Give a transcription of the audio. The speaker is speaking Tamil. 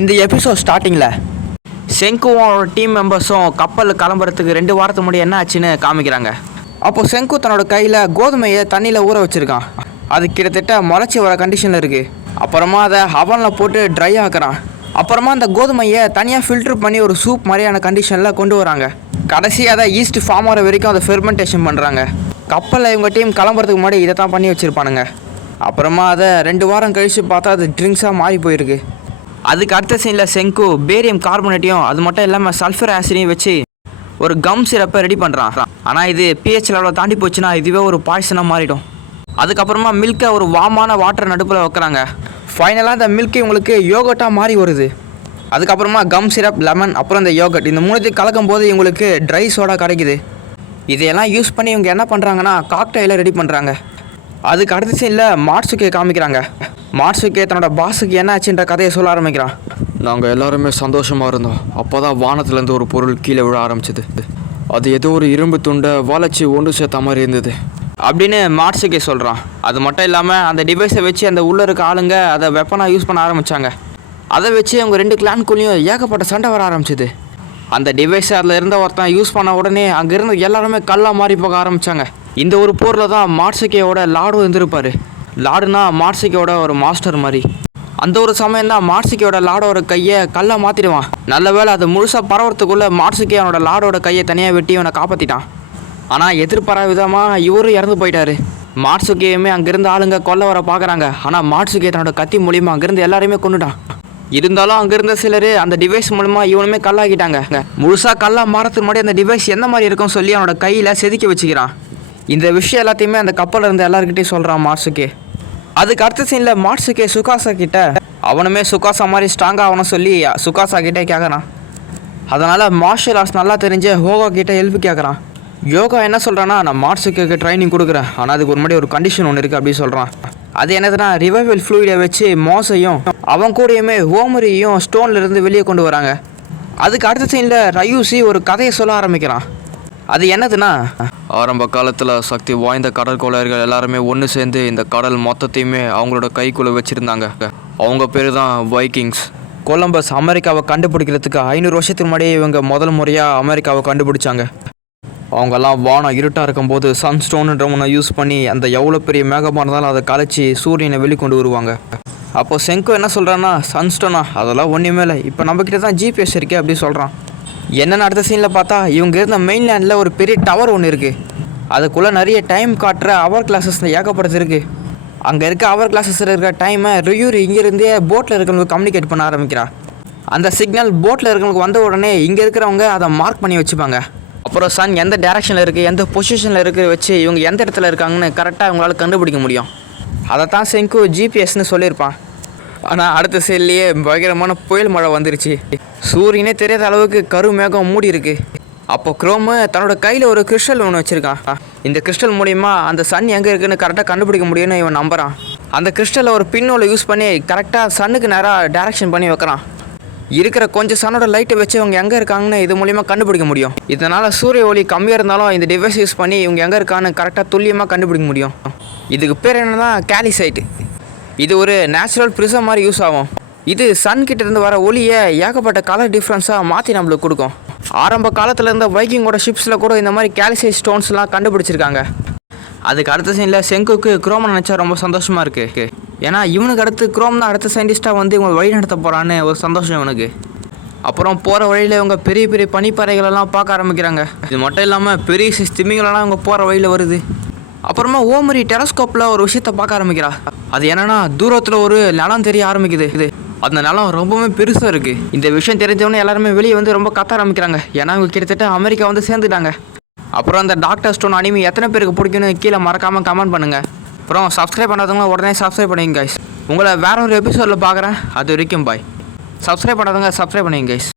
இந்த எபிசோட் ஸ்டார்டிங்கில் செங்குவோட டீம் மெம்பர்ஸும் கப்பல் கிளம்புறதுக்கு 2 வாரத்துக்கு முன்னாடி என்ன ஆச்சுன்னு காமிக்கிறாங்க. அப்போது செங்கு தன்னோட கையில் கோதுமையை தண்ணியில் ஊற வச்சுருக்கான். அது கிட்டத்தட்ட முளைச்சி வர கண்டிஷனில் இருக்குது. அப்புறமா அதை அவனில் போட்டு ட்ரை ஆக்குறான். அப்புறமா அந்த கோதுமையை தனியாக ஃபில்ட்ரு பண்ணி ஒரு சூப் மாதிரியான கண்டிஷனில் கொண்டு வராங்க. கடைசியாக அதை ஈஸ்ட் ஃபார்ம் ஆகிற வரைக்கும் அதை ஃபெர்மெண்டேஷன் பண்ணுறாங்க. கப்பலில் இவங்க டீம் கிளம்புறதுக்கு முன்னாடி இதை தான் பண்ணி வச்சுருப்பானுங்க. அப்புறமா அதை 2 வாரம் கழித்து பார்த்தா அது ட்ரிங்க்ஸாக மாறி போயிருக்கு. அதுக்கு அடுத்த சீனில் செங்கு பேரியம் கார்பனேட்டையும் அது மட்டும் இல்லாமல் சல்ஃபர் ஆசிடையும் வச்சு ஒரு கம் சிரப்பை ரெடி பண்ணுறான். ஆனால் இது pH லெவலில் தாண்டி போச்சுன்னா இதுவே ஒரு பாய்சனாக மாறிடும். அதுக்கப்புறமா மில்கை ஒரு வாமான வாட்டர் நடுப்பில் வைக்கிறாங்க. ஃபைனலாக இந்த மில்கி உங்களுக்கு யோகட்டாக மாறி வருது. அதுக்கப்புறமா கம் சிரப், லெமன், அப்புறம் இந்த யோகட் இந்த 3 கலக்கும் போது இவங்களுக்கு ட்ரை சோடா கிடைக்குது. இதையெல்லாம் யூஸ் பண்ணி இவங்க என்ன பண்ணுறாங்கன்னா காக்டெயிலை ரெடி பண்ணுறாங்க. அதுக்கு அடுத்த சீனில் மாட்சுகே காமிக்கிறாங்க. மாட்சுகே தன்னோட பாஸுக்கு என்ன ஆச்சுன்ற கதையை சொல்ல ஆரம்பிக்கிறான். நாங்கள் எல்லாருமே சந்தோஷமாக இருந்தோம். அப்போ தான் வானத்துலேருந்து ஒரு பொருள் கீழே விழ ஆரம்பிச்சிது. அது ஏதோ ஒரு இரும்பு துண்டை வளைச்சி ஒன்று சேர்த்த மாதிரி இருந்தது அப்படின்னு மாட்சுகே சொல்கிறான். அது மட்டும் இல்லாமல் அந்த டிவைஸை வச்சு அந்த உள்ளே இருக்க ஆளுங்க அதை வெப்பனாக யூஸ் பண்ண ஆரம்பித்தாங்க. அதை வச்சு அவங்க 2 கிளான்குள்ளேயும் ஏகப்பட்ட சண்டை வர ஆரம்பிச்சிது. அந்த டிவைஸை அதில் இருந்த ஒருத்தன் யூஸ் பண்ண உடனே அங்கே இருந்து எல்லாருமே கல்லாக மாறி போக ஆரம்பித்தாங்க. இந்த ஒரு போரில் தான் மாட்சுகேயோட லாடு இருந்திருப்பார். லாடுனா மாட்சுகேயோட ஒரு மாஸ்டர் மாதிரி. அந்த ஒரு சமயம் தான் மாட்சுகேயோட லாடோட கையை கல்லாக மாற்றிடுவான். நல்ல வேளை அது முழுசாக பரவறதுக்குள்ளே மாட்சுகே அவனோட லாடோட கையை தனியாக வெட்டி அவனை காப்பாற்றிட்டான். ஆனால் எதிர்பாராத விதமாக இவரும் இறந்து போயிட்டார். மாட்சுகேயுமே அங்கேருந்து ஆளுங்க கொல்ல வர பார்க்குறாங்க. ஆனால் மாட்சுகே தன்னோட கத்தி மூலியமாக அங்கேருந்து எல்லாரையுமே கொண்டுட்டான். இருந்தாலும் அங்கேருந்த சிலர் அந்த டிவைஸ் மூலமாக இவனுமே கல்லாக்கிட்டாங்க. முழுசாக கல்லாக மாறத்துக்கு முன்னாடி அந்த டிவைஸ் எந்த மாதிரி இருக்கும்னு சொல்லி அவனோட கையில் செதுக்கி வச்சுக்கிறான். இந்த விஷயம் எல்லாத்தையுமே அந்த கப்பலில் இருந்த எல்லாருக்கிட்டையும் சொல்கிறான் மாட்சுகே. அதுக்கு அடுத்த சீனில் மாட்சுகே சுகாசா கிட்ட அவனுமே சுகாசா மாதிரி ஸ்ட்ராங்காக அவனை சொல்லி சுகாசா கிட்டே கேட்குறான். அதனால் மார்ஷல் ஆர்ட்ஸ் நல்லா தெரிஞ்ச ஹோகா கிட்டே ஹெல்ப் கேட்குறான். யோகா என்ன சொல்கிறான்னா, நான் மாட்சுகேக்கு ட்ரைனிங் கொடுக்குறேன், ஆனால் அதுக்கு ஒரு முன்னாடி ஒரு கண்டிஷன் ஒன்று இருக்குது அப்படின்னு சொல்கிறான். அது என்னதுன்னா ரிவைவல் ஃப்ளூயிடை வச்சு மோசையும் அவன் கூடயுமே ஹோமரியையும் ஸ்டோன்லேருந்து வெளியே கொண்டு வராங்க. அதுக்கு அடுத்த சீனில் ரயூசி ஒரு கதையை சொல்ல ஆரம்பிக்கிறான். அது என்னதுன்னா, ஆரம்ப காலத்தில் சக்தி வாய்ந்த கடற்கொள்ளையர்கள் எல்லாருமே ஒன்று சேர்ந்து இந்த கடல் மொத்தத்தையுமே அவங்களோட கைக்குள்ளே வச்சுருந்தாங்க. அவங்க பேர் தான் வைக்கிங்ஸ். கொலம்பஸ் அமெரிக்காவை கண்டுபிடிக்கிறதுக்கு 500 வருஷத்துக்கு முன்னாடியே இவங்க முதல் முறையாக அமெரிக்காவை கண்டுபிடிச்சாங்க. அவங்கெல்லாம் வானம் இருட்டாக இருக்கும்போது சன்ஸ்டோனுன்ற ஒன்றை யூஸ் பண்ணி அந்த எவ்வளோ பெரிய மேகமாக இருந்தாலும் அதை கலைச்சி சூரியனை வெளிக்கொண்டு வருவாங்க. அப்போது செங்கு என்ன சொல்கிறான்னா, சன்ஸ்டோனா அதெல்லாம் ஒன்றுமே இல்லை, இப்போ நம்மக்கிட்ட தான் ஜிபிஎஸ் இருக்கே அப்படின்னு சொல்கிறான். என்னென்னு அடுத்த சீனில் பார்த்தா இவங்க இருந்த மெயின்லேண்டில் ஒரு பெரிய டவர் ஒன்று இருக்குது. அதுக்குள்ளே நிறைய டைம் காட்டுற அவர் கிளாஸஸ் ஏகப்படுத்து இருக்குது. அங்கே இருக்க அவர் கிளாஸஸில் இருக்கிற டைமை ரியூரி இங்கேருந்தே போட்டில் இருக்கிறவங்களுக்கு கம்யூனிகேட் பண்ண ஆரம்பிக்கிறா. அந்த சிக்னல் போட்டில் இருக்கிறவங்களுக்கு வந்த உடனே இங்கே இருக்கிறவங்க அதை மார்க் பண்ணி வச்சுப்பாங்க. அப்புறம் சன் எந்த டேரக்ஷனில் இருக்குது, எந்த பொசிஷனில் இருக்குது வச்சு இவங்க எந்த இடத்துல இருக்காங்கன்னு கரெக்டாக இவங்களால கண்டுபிடிக்க முடியும். அதை தான் செங்கு ஜிபிஎஸ்ன்னு சொல்லியிருப்பான். ஆனால் அடுத்த சைட்லேயே பயங்கரமான புயல் மழை வந்துருச்சு. சூரியனே தெரியாத அளவுக்கு கரு மேகம் மூடி இருக்கு. அப்போ குரோமு தன்னோட கையில் ஒரு கிறிஸ்டல் ஒன்று வச்சுருக்கான். இந்த கிறிஸ்டல் மூலிமா அந்த சன் எங்கே இருக்குன்னு கரெக்டாக கண்டுபிடிக்க முடியும்னு இவன் நம்புகிறான். அந்த கிறிஸ்டலை ஒரு பின்னோலை யூஸ் பண்ணி கரெக்டாக சன்னுக்கு நேராக டைரக்ஷன் பண்ணி வைக்கிறான். இருக்கிற கொஞ்சம் சன்னோட லைட்டை வச்சு இவங்க எங்கே இருக்காங்கன்னு இது மூலிமா கண்டுபிடிக்க முடியும். இதனால் சூரிய ஒளி கம்மியாக இருந்தாலும் இந்த டிவைஸ் யூஸ் பண்ணி இவங்க எங்கே இருக்கான்னு கரெக்டாக துல்லியமாக கண்டுபிடிக்க முடியும். இதுக்கு பேர் என்னன்னா கேலிசைட். இது ஒரு நேச்சுரல் ப்ரிசம் மாதிரி யூஸ் ஆகும். இது சன் கிட்டேருந்து வர ஒளியை ஏகப்பட்ட கலர் டிஃப்ரென்ஸாக மாற்றி நம்மளுக்கு கொடுக்கும். ஆரம்ப காலத்தில் இருந்த வைக்கிங்கோட ஷிப்ஸில் கூட இந்த மாதிரி கேல்சைட் ஸ்டோன்ஸ்லாம் கண்டுபிடிச்சிருக்காங்க. அதுக்கு அடுத்த சைனில் செங்குக்கு குரோமை நினச்சா ரொம்ப சந்தோஷமாக இருக்குது. ஏன்னா இவனுக்கு அடுத்து குரோம் தான் அடுத்த சயின்டிஸ்ட்டாக வந்து இவங்க வழி நடத்த போகிறான்னு ஒரு சந்தோஷம் இவனுக்கு. அப்புறம் போகிற வழியில் இவங்க பெரிய பெரிய பனிப்பாறைகளெல்லாம் பார்க்க ஆரம்பிக்கிறாங்க. இது மட்டும் இல்லாமல் பெரிய திமிங்களெல்லாம் இவங்க போகிற வழியில் வருது. அப்புறமா ஓமரி டெலஸ்கோப்பில் ஒரு விஷயத்த பார்க்க ஆரம்பிக்கிறா. அது என்னன்னா தூரத்தில் ஒரு நிலம் தெரிய ஆரம்பிக்குது. அந்த நிலம் ரொம்பவுமே பெருசாக இருக்குது. இந்த விஷயம் தெரிஞ்சவொன்னே எல்லாருமே வெளியே வந்து ரொம்ப கத்த ஆரம்பிக்கிறாங்க. ஏன்னா இவங்க கிட்டத்தட்ட அமெரிக்கா வந்து சேர்ந்துட்டாங்க. அப்புறம் அந்த டாக்டர் ஸ்டோன் அனிமி எத்தனை பேருக்கு பிடிக்குன்னு கீழே மறக்காமல் கமெண்ட் பண்ணுங்கள். அப்புறம் சப்ஸ்கிரைப் பண்ணாதவங்க உடனே சப்ஸ்கிரைப் பண்ணுங்க கைஸ். உங்களை வேற ஒரு எபிசோடில் பார்க்குறேன். அது வரைக்கும் பாய். சப்ஸ்கிரைப் பண்ணாதவங்க சப்ஸ்கிரைப் பண்ணுங்க கைஸ்.